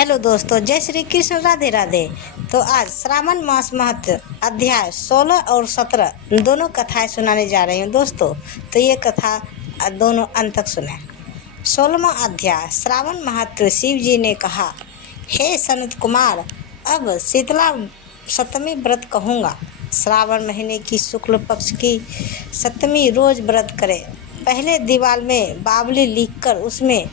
Hello दोस्तों, जय श्री कृष्ण, राधे राधे। तो आज श्रावण मास महत्व अध्याय 16 और 17 दोनों कथाएं सुनाने जा रही हूँ दोस्तों। तो ये कथा दोनों अंत तक सुने। 16वां अध्याय श्रावण महत्व। शिव जी ने कहा, हे सनत कुमार, अब शीतला सप्तमी व्रत कहूँगा। श्रावण महीने की शुक्ल पक्ष की सप्तमी रोज व्रत करें। पहले दीवार में बावली लिखकर उसमें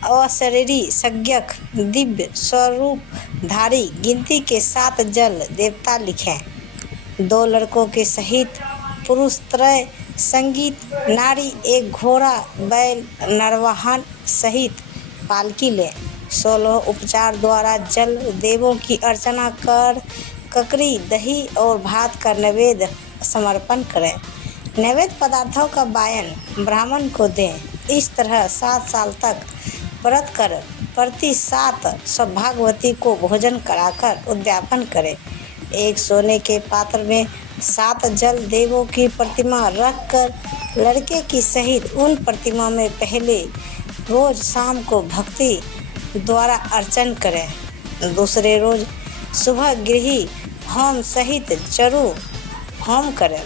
अशरीरी संज्ञक दिव्य स्वरूपधारी गिनती के 7 जल देवता लिखें। 2 लड़कों के सहित पुरुष त्रय संगीत नारी, एक घोड़ा बैल नरवाहन सहित पालकी लें। 16 उपचार द्वारा जल देवों की अर्चना कर ककड़ी दही और भात का नैवेद्य समर्पण करें। नैवेद्य पदार्थों का वायन ब्राह्मण को दें। इस तरह 7 साल तक व्रत कर प्रति 7 सौभाग्यवती को भोजन कराकर उद्यापन करें। एक सोने के पात्र में 7 जल देवों की प्रतिमा रखकर लड़के की सहित उन प्रतिमा में पहले रोज शाम को भक्ति द्वारा अर्चन करें। दूसरे रोज सुबह गृही होम सहित चरु होम करें।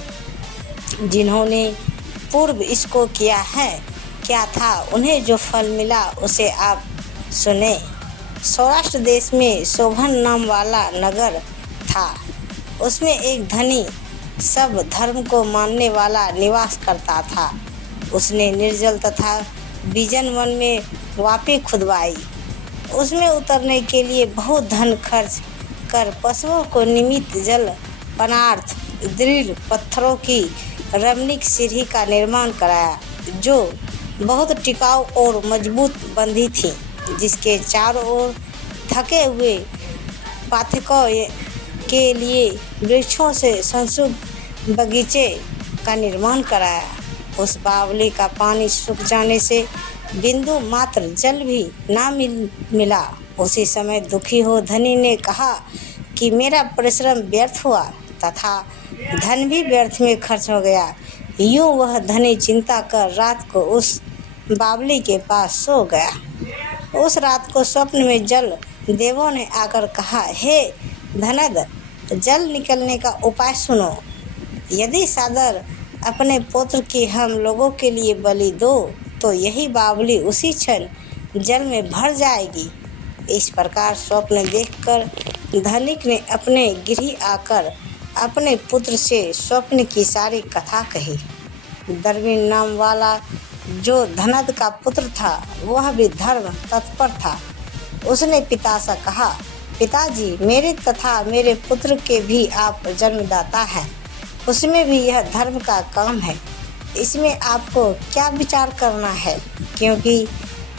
जिन्होंने पूर्व इसको किया है, क्या था उन्हें जो फल मिला उसे आप सुने। सौराष्ट्र देश में शोभन नाम वाला नगर था। उसमें एक धनी सब धर्म को मानने वाला निवास करता था। उसने निर्जल तथा विजन वन में वापी खुदवाई। उसमें उतरने के लिए बहुत धन खर्च कर पशुओं को निमित्त जल पनार्थ दृढ़ पत्थरों की रमणीक सीढ़ी का निर्माण कराया, जो बहुत टिकाऊ और मजबूत बंधी थी, जिसके चारों ओर थके हुए पाठकों के लिए वृक्षों से संसुप्त बगीचे का निर्माण कराया। उस बावली का पानी सूख जाने से बिंदु मात्र जल भी ना मिला। उसी समय दुखी हो धनी ने कहा कि मेरा परिश्रम व्यर्थ हुआ तथा धन भी व्यर्थ में खर्च हो गया। यूँ वह धनी चिंता कर रात को उस बावली के पास सो गया। उस रात को स्वप्न में जल देवों ने आकर कहा, हे धनद, जल निकलने का उपाय सुनो। यदि सादर अपने पुत्र की हम लोगों के लिए बलि दो तो यही बावली उसी क्षण जल में भर जाएगी। इस प्रकार स्वप्न देखकर धनिक ने अपने गृह आकर अपने पुत्र से स्वप्न की सारी कथा कही। दरवीन नाम वाला जो धनद का पुत्र था, वह भी धर्म तत्पर था। उसने पिता से कहा, पिताजी, मेरे तथा मेरे पुत्र के भी आप जन्मदाता हैं। उसमें भी यह धर्म का काम है। इसमें आपको क्या विचार करना है, क्योंकि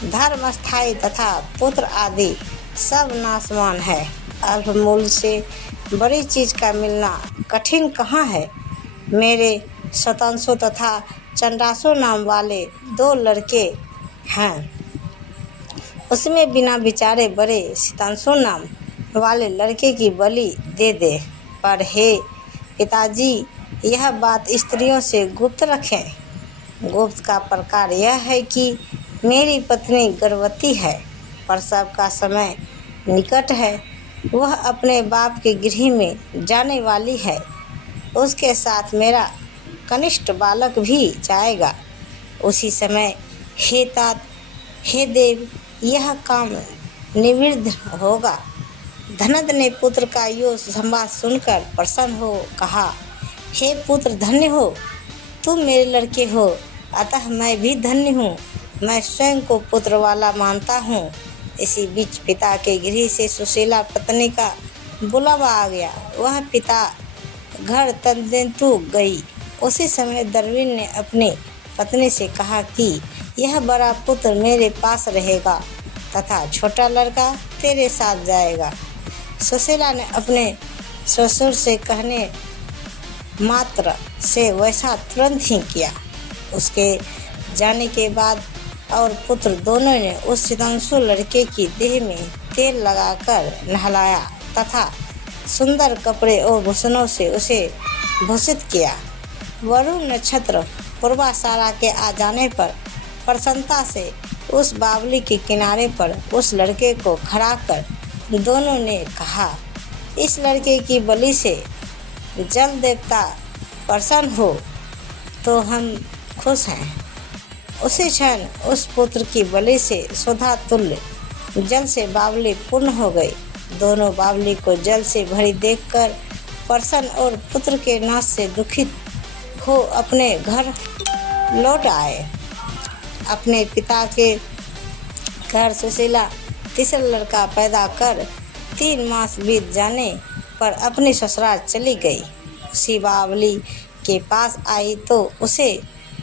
धर्म स्थायी तथा पुत्र आदि सब नाशवान है। अल्प मूल्य से बड़ी चीज़ का मिलना कठिन कहाँ है। मेरे शतांशु तथा चंडासु नाम वाले 2 लड़के हैं। उसमें बिना विचारे बड़े शतांशु नाम वाले लड़के की बलि दे दे। पर हे पिताजी, यह बात स्त्रियों से गुप्त रखें। गुप्त का प्रकार यह है कि मेरी पत्नी गर्भवती है, प्रसव का समय निकट है। वह अपने बाप के गृह में जाने वाली है। उसके साथ मेरा कनिष्ठ बालक भी जाएगा। उसी समय हे तात, हे देव, यह काम निवृत्त होगा। धनद ने पुत्र का यो संवाद सुनकर प्रसन्न हो कहा, हे पुत्र, धन्य हो, तुम मेरे लड़के हो, अतः मैं भी धन्य हूँ। मैं स्वयं को पुत्र वाला मानता हूँ। इसी बीच पिता के गृह से सुशीला पत्नी का बुलावा आ गया। वह पिता घर तंतु गई। उसी समय दरवीन ने अपनी पत्नी से कहा कि यह बड़ा पुत्र मेरे पास रहेगा तथा छोटा लड़का तेरे साथ जाएगा। सुशीला ने अपने ससुर से कहने मात्र से वैसा तुरंत ही किया। उसके जाने के बाद और पुत्र दोनों ने उस शतांशु लड़के की देह में तेल लगाकर नहलाया तथा सुंदर कपड़े और भूषणों से उसे भूषित किया। वरुण नक्षत्र पूर्वाषाढ़ा के आ जाने पर प्रसन्नता से उस बावली के किनारे पर उस लड़के को खड़ा कर दोनों ने कहा, इस लड़के की बलि से जल देवता प्रसन्न हो तो हम खुश हैं। उसी क्षण उस पुत्र की बलि से सुधा तुल्य जल से बावली पूर्ण हो गई। दोनों बावली को जल से भरी देखकर प्रसन्न और पुत्र के नाश से दुखित हो अपने घर लौट आए। अपने पिता के घर सुशीला तीसरा लड़का पैदा कर 3 मास बीत जाने पर अपने ससुराल चली गई। उसी बावली के पास आई तो उसे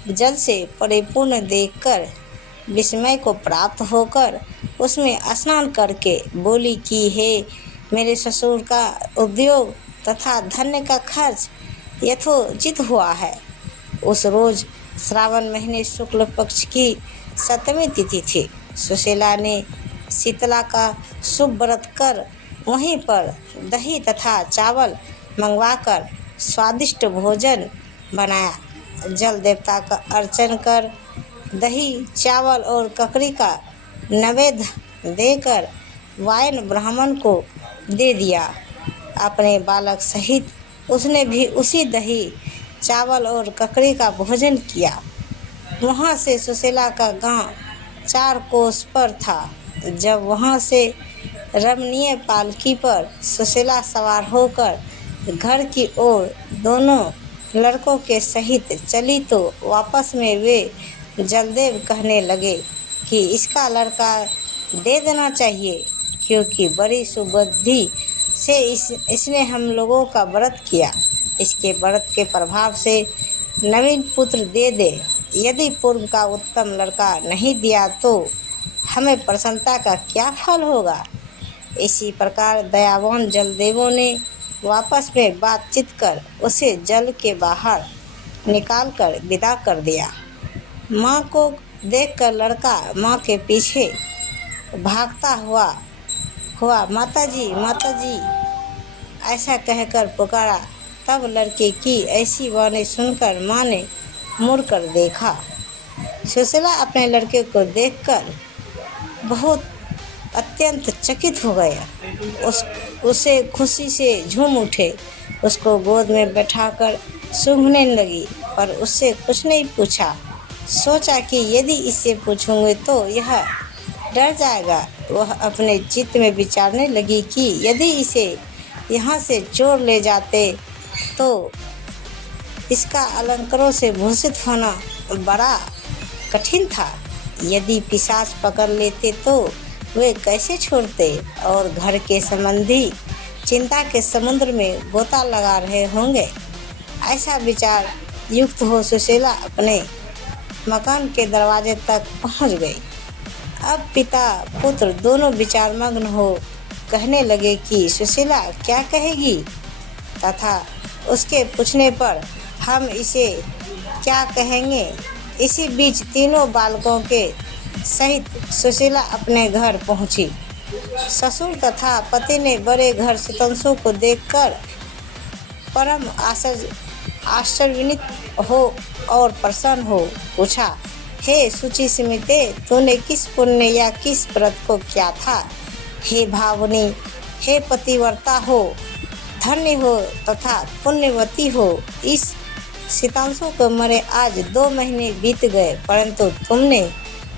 जल से परिपूर्ण देखकर विस्मय को प्राप्त होकर उसमें स्नान करके बोली कि हे मेरे ससुर का उद्योग तथा धन्य का खर्च यथोचित हुआ है। उस रोज श्रावण महीने शुक्ल पक्ष की 7वीं तिथि थी। सुशीला ने शीतला का शुभ व्रत कर वहीं पर दही तथा चावल मंगवाकर स्वादिष्ट भोजन बनाया। जल देवता का अर्चन कर दही चावल और ककड़ी का नैवेद्य देकर वायन ब्राह्मण को दे दिया। अपने बालक सहित उसने भी उसी दही चावल और ककड़ी का भोजन किया। वहाँ से सुशीला का गांव 4 कोस पर था। जब वहाँ से रमणीय पालकी पर सुशीला सवार होकर घर की ओर दोनों लड़कों के सहित चली तो वापस में वे जलदेव कहने लगे कि इसका लड़का दे देना चाहिए, क्योंकि बड़ी सुबुद्धि से इसने हम लोगों का व्रत किया। इसके व्रत के प्रभाव से नवीन पुत्र दे दे। यदि पूर्व का उत्तम लड़का नहीं दिया तो हमें प्रसन्नता का क्या फल होगा। इसी प्रकार दयावान जलदेवों ने वापस में बातचीत कर उसे जल के बाहर निकालकर विदा कर दिया। माँ को देखकर लड़का माँ के पीछे भागता हुआ माताजी माताजी ऐसा कहकर पुकारा। तब लड़के की ऐसी वाणी सुनकर माँ ने मुड़कर देखा। सुशीला अपने लड़के को देखकर बहुत अत्यंत चकित हो गया। उसे खुशी से झूम उठे, उसको गोद में बैठाकर सूंघने लगी, पर उससे कुछ नहीं पूछा। सोचा कि यदि इससे पूछूंगे तो यह डर जाएगा। वह अपने चित्त में विचारने लगी कि यदि इसे यहाँ से चोर ले जाते तो इसका अलंकारों से भूषित होना बड़ा कठिन था। यदि पिशाच पकड़ लेते तो वे कैसे छोड़ते, और घर के संबंधी चिंता के समुद्र में गोता लगा रहे होंगे। ऐसा विचार युक्त हो सुशीला अपने मकान के दरवाजे तक पहुंच गई। अब पिता पुत्र दोनों विचारमग्न हो कहने लगे कि सुशीला क्या कहेगी तथा उसके पूछने पर हम इसे क्या कहेंगे। इसी बीच तीनों बालकों के सहित सुशीला अपने घर पहुंची। ससुर तथा पति ने बड़े घर सुतंसु को देखकर परम आश्चर्यान्वित हो और प्रसन्न हो पूछा, हे शुचि स्मिते, तूने किस पुण्य या किस व्रत को किया था। हे भावनी, हे पतिव्रता हो, धन्य हो तथा पुण्यवती हो। इस सितांशु को मरे आज 2 महीने बीत गए, परंतु तुमने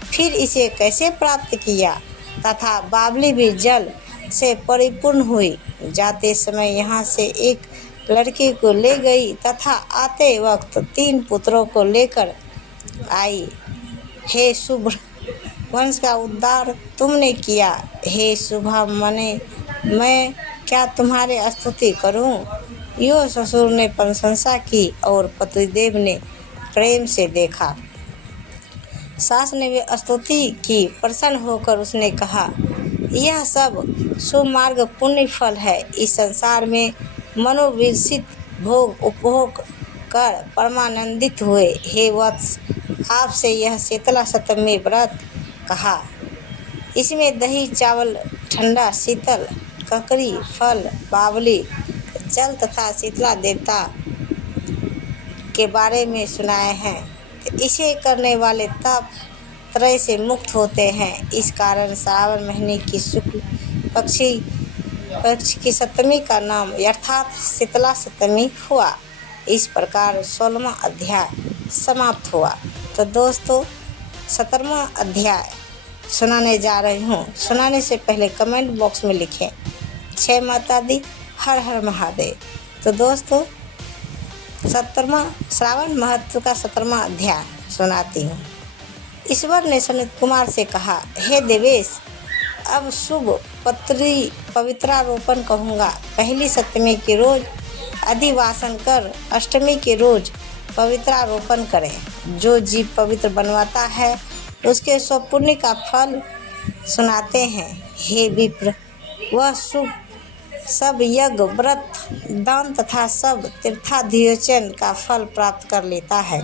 फिर इसे कैसे प्राप्त किया तथा बावली भी जल से परिपूर्ण हुई। जाते समय यहाँ से एक लड़के को ले गई तथा आते वक्त 3 पुत्रों को लेकर आई। हे शुभ वंश का उद्धार तुमने किया। हे शुभा मने, मैं क्या तुम्हारी स्तुति करूं। यो ससुर ने प्रशंसा की और पतिदेव ने प्रेम से देखा। सास ने भी स्तुति की। प्रसन्न होकर उसने कहा, यह सब सुमार्ग पुण्य फल है। इस संसार में मनोविकसित भोग उपभोग कर परमानंदित हुए। हे वत्स, आपसे यह शीतला सप्तमी व्रत कहा। इसमें दही चावल ठंडा शीतल ककड़ी फल बावली जल तथा शीतला देवता के बारे में सुनाए हैं। इसे करने वाले तप त्रय से मुक्त होते हैं। इस कारण श्रावण महीने की शुक्ल पक्ष की सप्तमी का नाम अर्थात शीतला सप्तमी हुआ। इस प्रकार 16वां अध्याय समाप्त हुआ। तो दोस्तों 17वां अध्याय सुनाने जा रही हूँ। सुनाने से पहले कमेंट बॉक्स में लिखें जय माता दी, हर हर महादेव। तो दोस्तों 17वां श्रावण महत्व का 17वां अध्याय सुनाती हूँ। ईश्वर ने सनत कुमार से कहा, हे देवेश, अब शुभ पवित्रारोपण कहूँगा। पहली सप्तमी के रोज अधिवासन कर अष्टमी के रोज पवित्रारोपण करें। जो जीव पवित्र बनवाता है उसके सब पुण्य का फल सुनाते हैं। हे विप्र, वह सब यज्ञ, व्रत, दान तथा सब तीर्थाधियोचन का फल प्राप्त कर लेता है।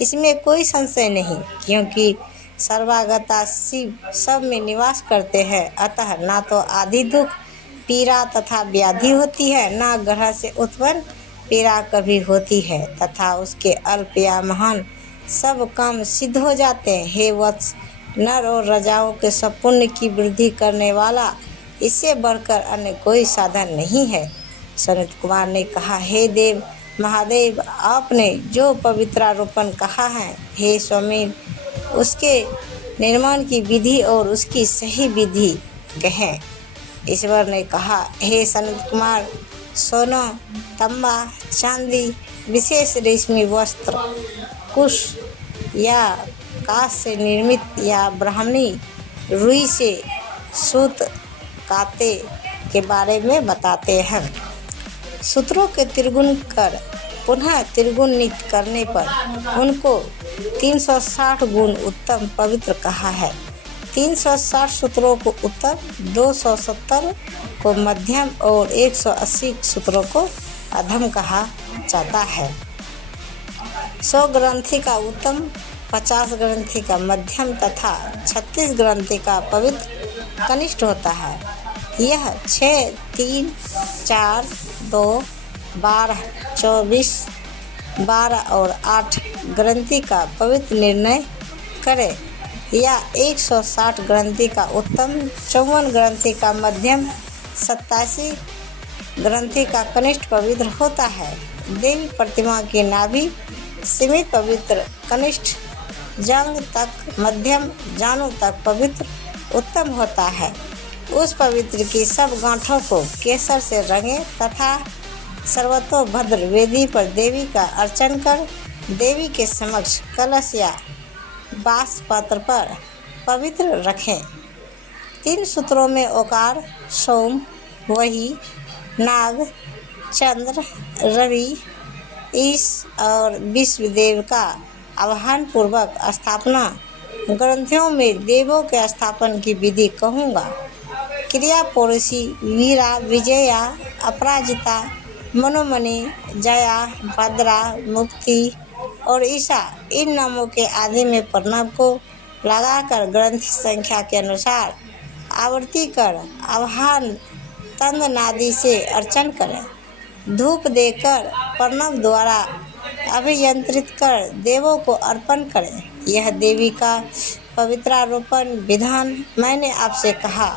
इसमें कोई संशय नहीं, क्योंकि सर्वागता शिव सब में निवास करते हैं। अतः ना तो आदि दुख, पीड़ा तथा व्याधि होती है, ना ग्रह से उत्पन्न पीड़ा कभी होती है, तथा उसके अल्प या महान सब काम सिद्ध हो जाते हैं। हे वत्स, नर और राजाओं के सब पुण्य की वृद्धि करने वाला इससे बढ़कर अन्य कोई साधन नहीं है। सनत कुमार ने कहा, हे देव महादेव, आपने जो पवित्रारोपण कहा है, हे स्वामी, उसके निर्माण की विधि और उसकी सही विधि कहें। ईश्वर ने कहा, हे सनत कुमार, सोना, तांबा, चांदी, विशेष रेशमी वस्त्र, कुश या कांच से निर्मित या ब्राह्मणी रुई से सूत काते के बारे में बताते हैं। सूत्रों के त्रिगुण कर पुनः त्रिगुणित करने पर उनको 360 गुण उत्तम पवित्र कहा है। 360 सूत्रों को उत्तम, 270 को मध्यम और 180 सूत्रों को अधम कहा जाता है। 100 ग्रंथि का उत्तम, 50 ग्रंथि का मध्यम तथा 36 ग्रंथि का पवित्र कनिष्ठ होता है। यह 6, 3, 4, 2, 12, 24, 12 और 8 ग्रंथि का पवित्र निर्णय करे, या 160 ग्रंथि का उत्तम, 54 ग्रंथि का मध्यम, 87 ग्रंथि का कनिष्ठ पवित्र होता है। देवी प्रतिमा की नाभि सीमित पवित्र कनिष्ठ, जंग तक मध्यम, जानू तक पवित्र उत्तम होता है। उस पवित्र की सब गांठों को केसर से रंगे तथा सर्वतोभद्र वेदी पर देवी का अर्चन कर देवी के समक्ष कलश या बांस पात्र पर पवित्र रखें। 3 सूत्रों में ओकार, सोम, वही, नाग, चंद्र, रवि, ईश और विश्वदेव का आवाहन पूर्वक स्थापना ग्रंथियों में देवों के स्थापन की विधि कहूँगा। क्रिया पौरुषी, वीरा, विजया, अपराजिता, मनोमणि, जया, भद्रा, मुक्ति और ईशा, इन नामों के आदि में प्रणव को लगाकर ग्रंथि संख्या के अनुसार आवर्ती कर आवाहन तंद नादि से अर्चन करें। धूप देकर प्रणव द्वारा अभियंत्रित कर देवों को अर्पण करें। यह देवी का पवित्रारोपण विधान मैंने आपसे कहा।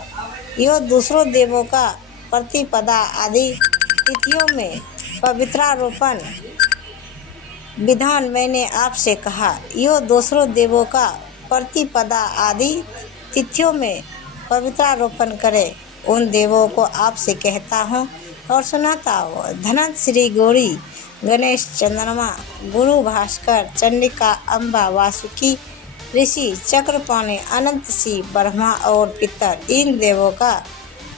यह दूसरों देवों का प्रतिपदा आदि तिथियों में पवित्रारोपण विधान मैंने आपसे कहा। यह दूसरों देवों का प्रतिपदा आदि तिथियों में पवित्रारोपण करे, उन देवों को आपसे कहता हूँ और सुनाता हूँ। धनंत, श्री गौरी, गणेश, चंद्रमा, गुरु भास्कर, चंडिका, अम्बा, वासुकी, ऋषि, चक्रपाणि, अनंत शिव, ब्रह्मा और पितर, इन देवों का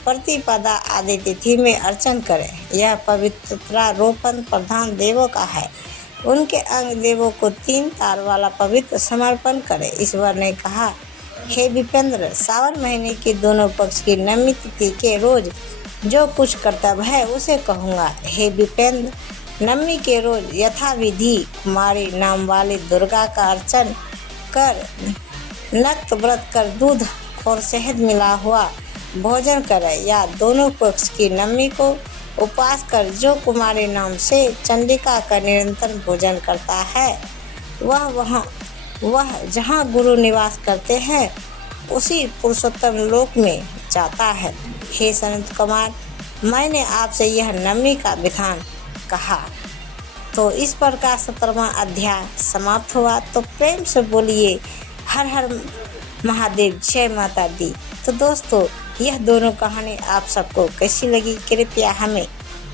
प्रतिपदा आदि तिथि में अर्चन करें। यह पवित्रारोपण प्रधान देवों का है। उनके अंग देवों को 3 तार वाला पवित्र समर्पण करें। ईश्वर ने कहा, हे विपेंद्र, सावन महीने के दोनों पक्ष की नवमी तिथि के रोज जो कुछ कर्तव्य है उसे कहूँगा। हे विपेंद्र, नवमी के रोज यथाविधि कुमारी नाम वाली दुर्गा का अर्चन कर नक्त व्रत कर दूध और शहद मिला हुआ भोजन करे, या दोनों पक्ष की नवमी को उपवास कर जो कुमारी नाम से चंडिका का निरंतर भोजन करता है वह जहाँ गुरु निवास करते हैं उसी पुरुषोत्तम लोक में जाता है। हे संत कुमार, मैंने आपसे यह नमी का विधान कहा। तो इस प्रकार 17वां अध्याय समाप्त हुआ। तो प्रेम से बोलिए हर हर महादेव, जय माता दी। तो दोस्तों, यह दोनों कहानी आप सबको कैसी लगी कृपया हमें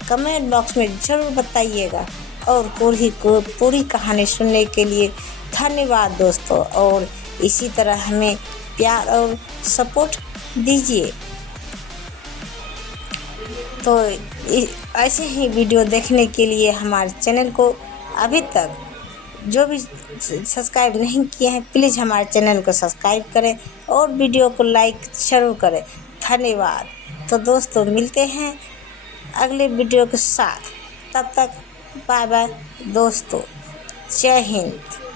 कमेंट बॉक्स में ज़रूर बताइएगा। और पूरी कहानी सुनने के लिए धन्यवाद दोस्तों। और इसी तरह हमें प्यार और सपोर्ट दीजिए। तो ऐसे ही वीडियो देखने के लिए हमारे चैनल को अभी तक जो भी सब्सक्राइब नहीं किए हैं, प्लीज़ हमारे चैनल को सब्सक्राइब करें और वीडियो को लाइक ज़रूर करें। धन्यवाद। तो दोस्तों, मिलते हैं अगले वीडियो के साथ। तब तक बाय बाय दोस्तों। जय हिंद।